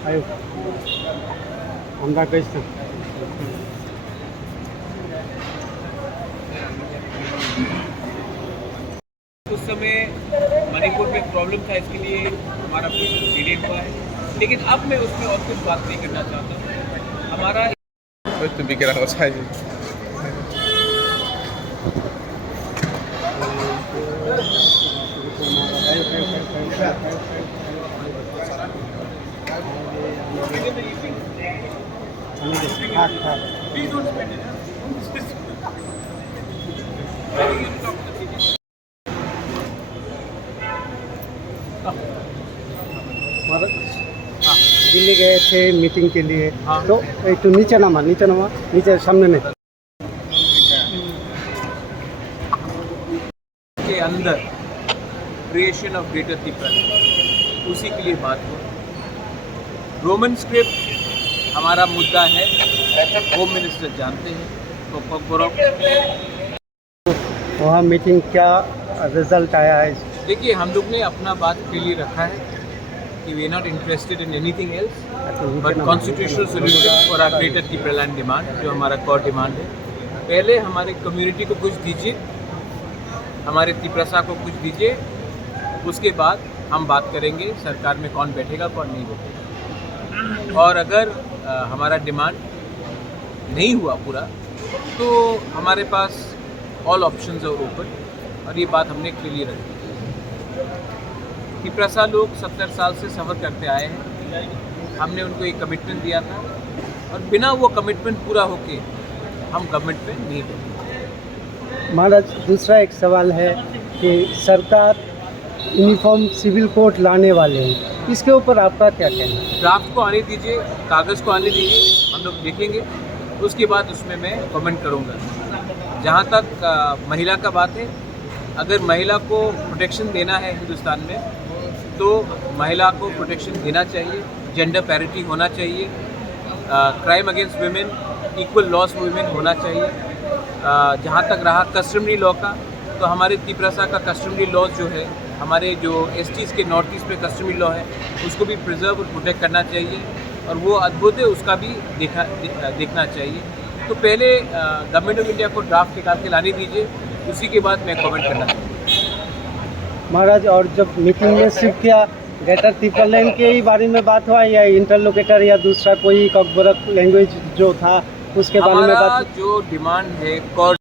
आयो अंडा कैसे उस समय मणिपुर में प्रॉब्लम था, इसके लिए हमारा प्रोसेस डिले हुआ है, लेकिन अब मैं उसमें और कुछ बात नहीं करना चाहता हूँ। हमारा तो बिकेरा हो चाहिए दिल्ली गए थे मीटिंग के लिए। हाँ। तो एक तो नीचे नामा नीचे सामने में के अंदर क्रिएशन ऑफ ग्रेटर त्रिपुरा, उसी के लिए बात हो। रोमन स्क्रिप्ट हमारा मुद्दा है, होम मिनिस्टर जानते हैं। तो वहाँ मीटिंग क्या रिजल्ट आया है? देखिए, हम लोग ने अपना बात क्लियर रखा है कि we are not interested in anything else but constitutional solution for our greater Tripura land demand, जो हमारा कोर डिमांड है। पहले हमारे कम्युनिटी को कुछ दीजिए, हमारे त्रिपुरा को कुछ दीजिए, उसके बाद हम बात करेंगे सरकार में कौन बैठेगा कौन नहीं बैठेगा। और अगर हमारा डिमांड नहीं हुआ पूरा तो हमारे पास ऑल ऑप्शंस आर ओपन, और ये बात हमने क्लियर रखी। त्रिपुरा लोग 70 साल से सफ़र करते आए हैं, हमने उनको एक कमिटमेंट दिया था, और बिना वो कमिटमेंट पूरा होके हम गवर्नमेंट पे नहीं बैठे। महाराज, दूसरा एक सवाल है कि सरकार यूनिफॉर्म सिविल कोड लाने वाले हैं, इसके ऊपर आपका क्या कहना है? ड्राफ्ट को आने दीजिए, कागज़ को आने दीजिए, हम लोग देखेंगे, उसके बाद उसमें मैं कमेंट करूँगा। जहाँ तक महिला का बात है, अगर महिला को प्रोटेक्शन देना है हिंदुस्तान में तो महिला को प्रोटेक्शन देना चाहिए, जेंडर पैरिटी होना चाहिए, crime against women, equal loss women होना चाहिए। जहाँ तक रहा कस्टमरी लॉ का, तो हमारे त्रिपुरा का कस्टमरी लॉ जो है, हमारे जो एसटीज़ के नॉर्थ ईस्ट में कस्टमरी लॉ है, उसको भी प्रिजर्व और प्रोटेक्ट करना चाहिए, और वो अद्भुत है, उसका भी देखना चाहिए। तो पहले गवर्नमेंट ऑफ इंडिया को ड्राफ्ट निकाल के लाने दीजिए, उसी के बाद मैं कमेंट करना चाहिए। महाराज, और जब मीटिंग में सिर्फ क्या ग्रेटर त्रिपुरा लैंड के ही बारे में बात हुआ या इंटरलोकेटर या दूसरा कोई कॉकबरक लैंग्वेज जो था उसके बारे में बात? जो डिमांड है कोर